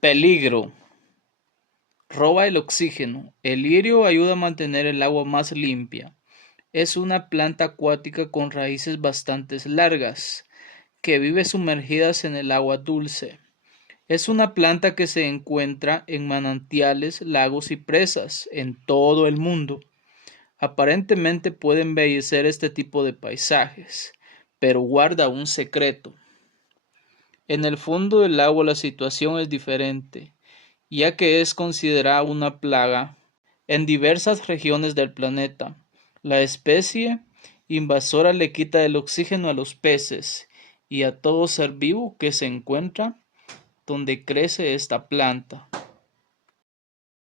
Peligro. Roba el oxígeno. El lirio ayuda a mantener el agua más limpia. Es una planta acuática con raíces bastante largas, que vive sumergidas en el agua dulce. Es una planta que se encuentra en manantiales, lagos y presas en todo el mundo. Aparentemente puede embellecer este tipo de paisajes, pero guarda un secreto. En el fondo del agua la situación es diferente, ya que es considerada una plaga en diversas regiones del planeta. La especie invasora le quita el oxígeno a los peces y a todo ser vivo que se encuentra donde crece esta planta.